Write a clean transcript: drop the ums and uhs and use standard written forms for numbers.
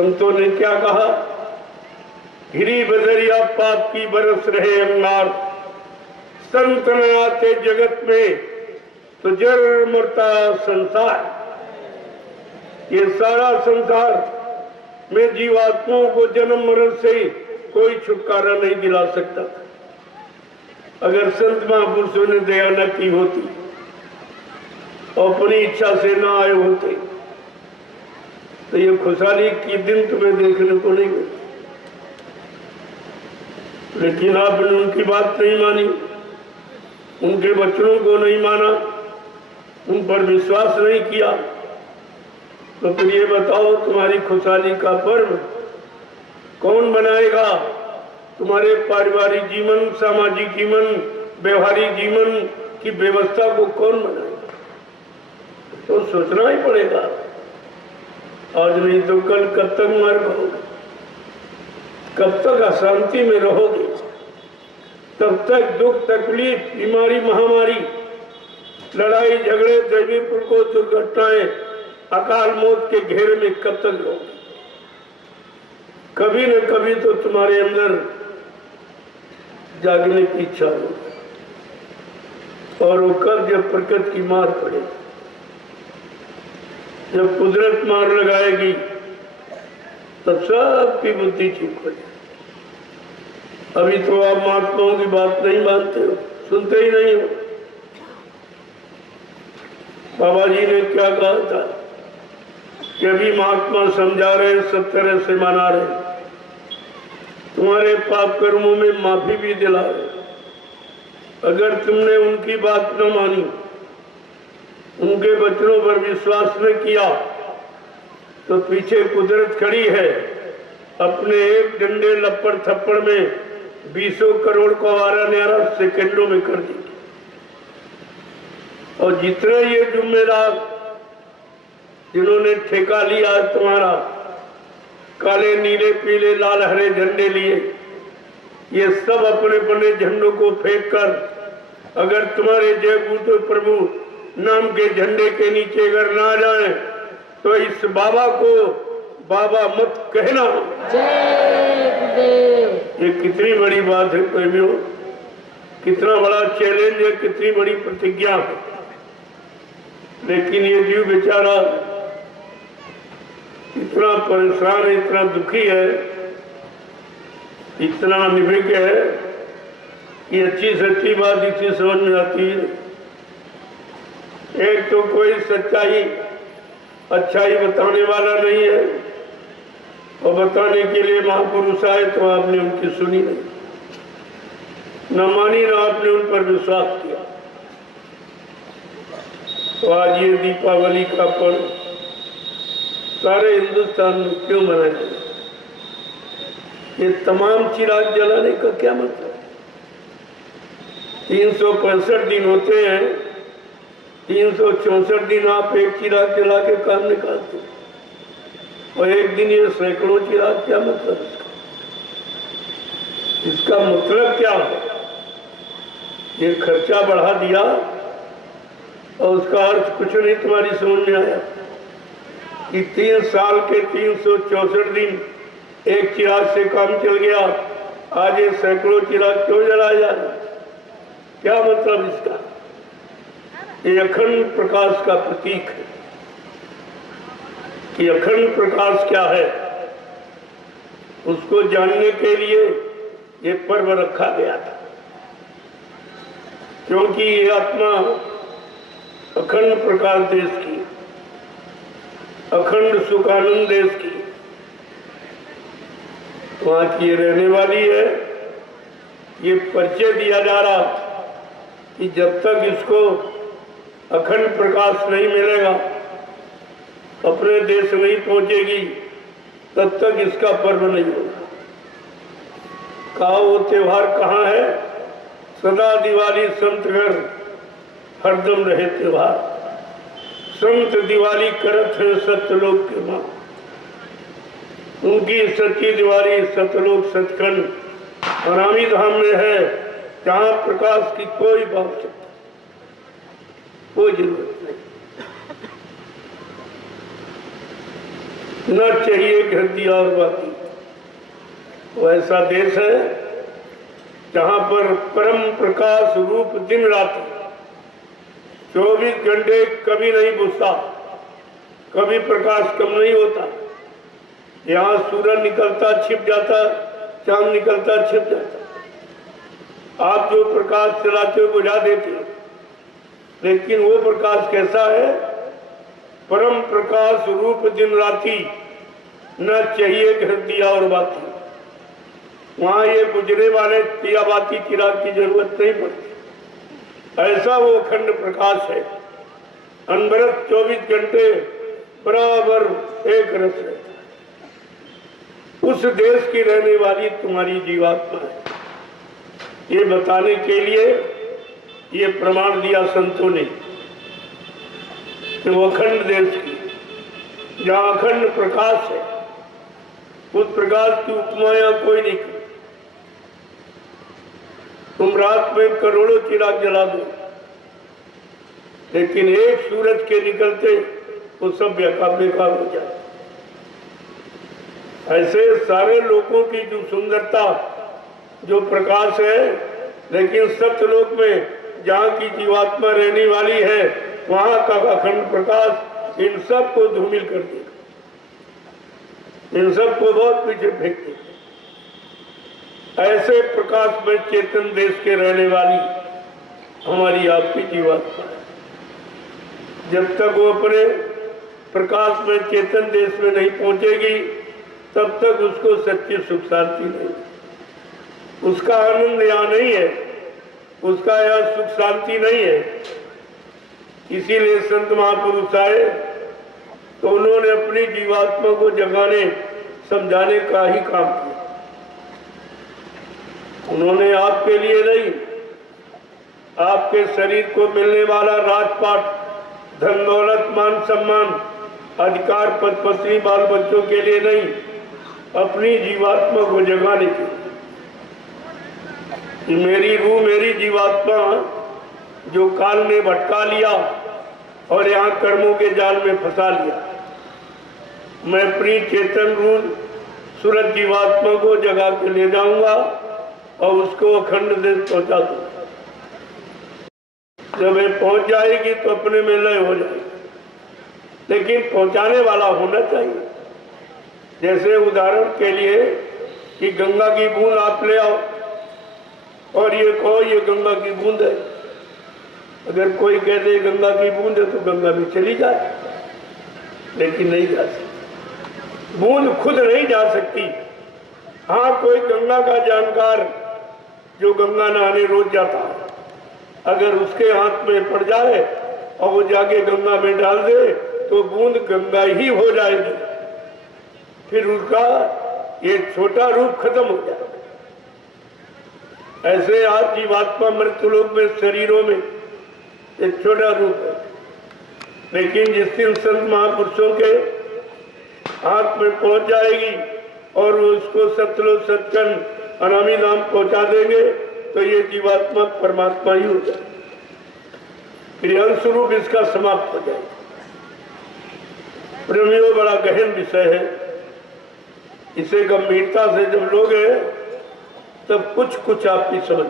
संतों ने क्या कहा? गिरी बदरिया पाप की बरस रहे अंगार, संत न आते जगत में तो जर मरता संसार। ये सारा संसार में जीवात्माओं को जन्म मरण से कोई छुटकारा नहीं दिला सकता। अगर संत महापुरुषों ने दया न की होती, अपनी इच्छा से न आए होते, तो ये खुशहाली की दिन तुम्हें देखने को नहीं मिलती। लेकिन आपने उनकी बात नहीं मानी, उनके वचनों को नहीं माना, उन पर विश्वास नहीं किया। तो फिर ये बताओ, तुम्हारी खुशहाली का पर्व कौन बनाएगा? तुम्हारे पारिवारिक जीवन, सामाजिक जीवन, व्यवहारिक जीवन की व्यवस्था को कौन बनाएगा? तो सोचना ही पड़ेगा। आज नहीं तो कल कब तक मर रहोगे, कब तक अशांति में रहोगे, तब तक दुख तकलीफ, बीमारी, महामारी, लड़ाई झगड़े, दैवी प्रकोप, दुर्घटनाएं, अकाल मौत के घेरे में कब तक रहोगे? कभी न कभी तो तुम्हारे अंदर जागने की इच्छा होगी, और वो कब? जब प्रकृति की मार पड़े, जब कुदरत मार लगाएगी, तब सबकी बुद्धि ठीक हो जाए। अभी तो आप महात्माओं की बात नहीं मानते हो, सुनते ही नहीं हो। बाबा जी ने क्या कहा था कि अभी महात्मा समझा रहे, सब तरह से मना रहे, तुम्हारे पाप कर्मों में माफी भी दिला रहे। अगर तुमने उनकी बात न मानी, उनके वचनों पर विश्वास न किया, तो पीछे कुदरत खड़ी है, अपने एक डंडे लपड़ थप्पड़ में 20 करोड़ को आरा न्यारा सेकंडों में कर देगी। और जितने ये जिम्मेदार जिन्होंने ठेका लिया तुम्हारा, काले नीले पीले लाल हरे झंडे लिए, ये सब अपने अपने झंडों को फेंक कर, अगर तुम्हारे जय गुरु प्रभु नाम के झंडे के नीचे अगर ना जाए, तो इस बाबा को बाबा मत कहना। ये कितनी बड़ी बात है प्रेमियों, कितना बड़ा चैलेंज है, कितनी बड़ी प्रतिज्ञा है। लेकिन ये जीव बेचारा इतना परेशान है, इतना दुखी है, इतना निभिक है कि अच्छी सच्ची बात इसे समझ में आती है। एक तो कोई सच्चाई अच्छाई बताने वाला नहीं है, और बताने के लिए महापुरुष आए तो आपने उनकी सुनी नहीं, न मानी, न आपने उन पर विश्वास किया। तो आज ये दीपावली का पर्व सारे हिंदुस्तान में क्यों मनाया जाए? ये तमाम चिराग जलाने का क्या मतलब? 365 दिन होते हैं, 364 दिन आप एक चिराग जला के काम निकालते हैं, और एक दिन ये सैकड़ों चिराग, क्या मतलब इसका मतलब क्या है? ये खर्चा बढ़ा दिया और उसका अर्थ कुछ नहीं तुम्हारी समझ में आया कि 3 साल के 364 दिन एक चिराग से काम चल गया, आज ये सैकड़ों चिराग क्यों जलाया जा रहा? क्या मतलब इसका? ये अखंड प्रकाश का प्रतीक है कि अखंड प्रकाश क्या है, उसको जानने के लिए ये पर्व रखा गया था। क्योंकि ये आत्मा अखंड प्रकाश देश की, अखंड सुखानंद देश की, वहां की रहने वाली है। ये परिचय दिया जा रहा कि जब तक इसको अखंड प्रकाश नहीं मिलेगा, अपने देश नहीं पहुंचेगी, तब तक इसका पर्व नहीं होगा। कहा वो त्योहार कहाँ है? सदा दिवाली संत घर हरदम रहे त्योहार, संत दिवाली करत है सत्यलोक के मां। उनकी सच्ची दिवाली सतलोक सचखंड रामी धाम में है, जहाँ प्रकाश की कोई आवश्यकता, कोई जरूरत नहीं। न चाहिए घर दिया और बाती। वो ऐसा देश है जहाँ पर परम प्रकाश रूप दिन रात 24 घंटे कभी नहीं बुझता, कभी प्रकाश कम नहीं होता। यहाँ सूरज निकलता छिप जाता, चांद निकलता छिप जाता। आप जो प्रकाश चलाते हो बुझा देते हो, लेकिन वो प्रकाश कैसा है? परम प्रकाश रूप दिन राती, न चाहिए घर दिया और बाती। वहां ये बुझने वाले दिया बाती चिराग की जरूरत नहीं पड़ती। ऐसा वो अखंड प्रकाश है, अनवरत 24 घंटे बराबर एक रस रहता है। उस देश की रहने वाली तुम्हारी जीवात्मा है। ये बताने के लिए ये प्रमाण दिया संतों ने कि वो अखंड देश की, जहाँ अखंड प्रकाश है, उस प्रकाश की उपमा यहाँ कोई नहीं करती। तुम रात में करोड़ों चिराग जला दो, लेकिन एक सूरज के निकलते वो सब बेकार हो जाए। ऐसे सारे लोगों की जो सुंदरता, जो प्रकाश है, लेकिन सत्यलोक में जहाँ की जीवात्मा रहने वाली है, वहाँ का अखंड प्रकाश इन सब को धूमिल कर देगा, इन सब को बहुत पीछे फेंक देगा। ऐसे प्रकाश में चेतन देश के रहने वाली हमारी आपकी जीवात्मा है। जब तक वो अपने प्रकाश में चेतन देश में नहीं पहुंचेगी, तब तक उसको सच्ची सुख शांति नहीं। उसका आनंद यहाँ नहीं है, उसका यहाँ सुख शांति नहीं है। इसीलिए संत महापुरुष आए तो उन्होंने अपनी जीवात्मा को जगाने समझाने का ही काम किया। उन्होंने आपके लिए नहीं, आपके शरीर को मिलने वाला राजपाट, धन दौलत, मान सम्मान, अधिकार, पद पत्नी, बाल बच्चों के लिए नहीं, अपनी जीवात्मा को जगाने के लिए। मेरी रूह, मेरी जीवात्मा जो काल ने भटका लिया और यहाँ कर्मों के जाल में फंसा लिया, मैं अपनी चेतन रूह सूरज जीवात्मा को जगा के ले जाऊंगा और उसको अखंड देश पहुंचा दूंगा। जब ये पहुंच जाएगी तो अपने में लय हो जाएगी, लेकिन पहुंचाने वाला होना चाहिए। जैसे उदाहरण के लिए कि गंगा की बूंद आप ले आओ और ये कहो ये गंगा की बूंद है। अगर कोई कह दे गंगा की बूंद है तो गंगा में चली जाए, लेकिन नहीं जा सकती। बूंद खुद नहीं जा सकती। हाँ, कोई गंगा का जानकार जो गंगा नहाने रोज जाता है, अगर उसके हाथ में पड़ जाए और वो जाके गंगा में डाल दे तो बूंद गंगा ही हो जाएगी, फिर उसका ये छोटा रूप खत्म हो जाएगा। ऐसे आज जीवात्मा मृत्युलोक में शरीरों में एक छोटा रूप है, लेकिन जिस दिन संत महापुरुषों के हाथ में पहुंच जाएगी और वो उसको सतलोक सत्कंड अनामी नाम पहुंचा देंगे तो ये जीवात्मा परमात्मा ही हो जाए, फिर अंश रूप इसका समाप्त हो जाएगा। प्रेमियों, बड़ा गहन विषय है। इसे गंभीरता से जब लोगे तब कुछ कुछ आपकी समझ